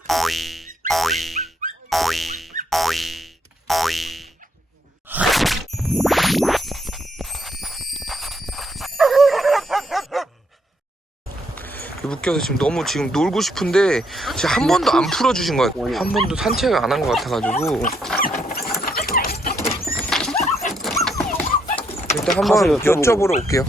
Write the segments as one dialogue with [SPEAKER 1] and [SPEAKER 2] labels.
[SPEAKER 1] 묶여서 지금 너무 지금 놀고 싶은데 진짜 한 번도 안 풀어주신 것 같아요. 한 번도 산책을 안 한 것 같아가지고 일단 한번 여쭤보러 올게요.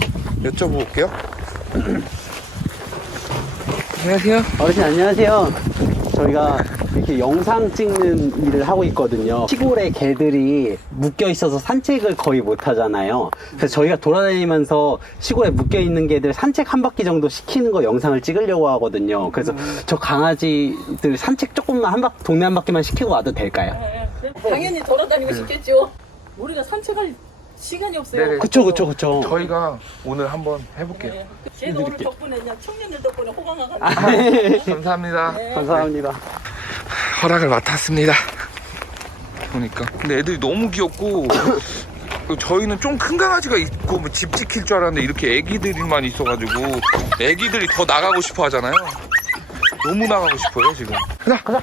[SPEAKER 1] 안녕하세요.
[SPEAKER 2] 어르신 안녕하세요. 저희가 이렇게 영상 찍는 일을 하고 있거든요. 시골에 개들이 묶여 있어서 산책을 거의 못 하잖아요. 그래서 저희가 돌아다니면서 시골에 묶여 있는 개들 산책 한 바퀴 정도 시키는 거 영상을 찍으려고 하거든요. 그래서 저 강아지들 산책 조금만 동네 한 바퀴만 시키고 와도 될까요?
[SPEAKER 3] 당연히 돌아다니고 싶겠죠. 우리가 산책할 시간이 없어요.
[SPEAKER 1] 네네.
[SPEAKER 2] 그쵸.
[SPEAKER 1] 저희가 오늘 한번 해볼게요.
[SPEAKER 3] 쟤도 오늘 덕분에 그냥 청년들 덕분에 호강하가지고.
[SPEAKER 1] 감사합니다.
[SPEAKER 2] 감사합니다.
[SPEAKER 1] 허락을 맡았습니다. 보니까 근데 애들이 너무 귀엽고 저희는 좀 큰 강아지가 있고 뭐 집 지킬 줄 알았는데 이렇게 애기들만 있어가지고 애기들이 더 나가고 싶어 하잖아요. 너무 나가고 싶어요 지금. 가자.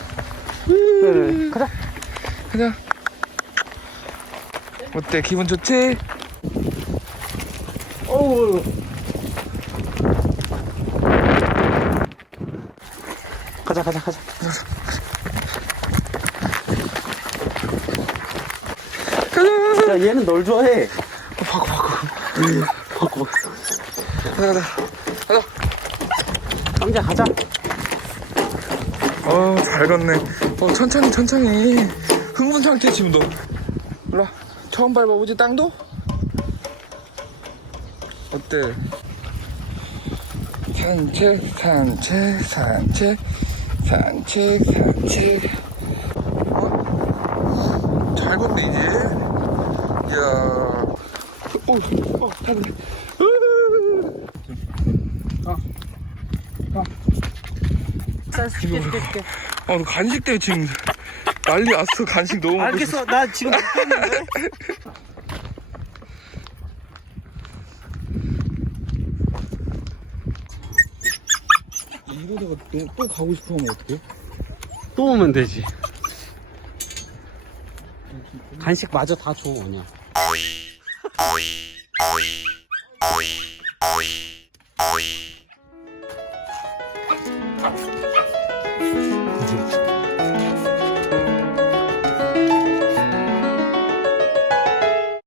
[SPEAKER 1] 가자. 어때, 기분 좋지?
[SPEAKER 2] 어우. 가자. 야, 얘는 널 좋아해. 바꿔.
[SPEAKER 1] 가자.
[SPEAKER 2] 남자 가자.
[SPEAKER 1] 잘 걷네. 천천히. 흥분 상태 지금 너. 일로와. 처음 밟아보지, 땅도? 어때? 산책. 잘 걷네, 이제. 이야. 다들. 너 간식 때문에 지금 난리 났어. 간식 너무 먹고
[SPEAKER 2] 알겠어. 나 지금 먹겠는데.
[SPEAKER 1] 이러다가 또 가고 싶어 하면 어떡해?
[SPEAKER 2] 또 오면 되지. 간식 마저 다 줘, 그냥.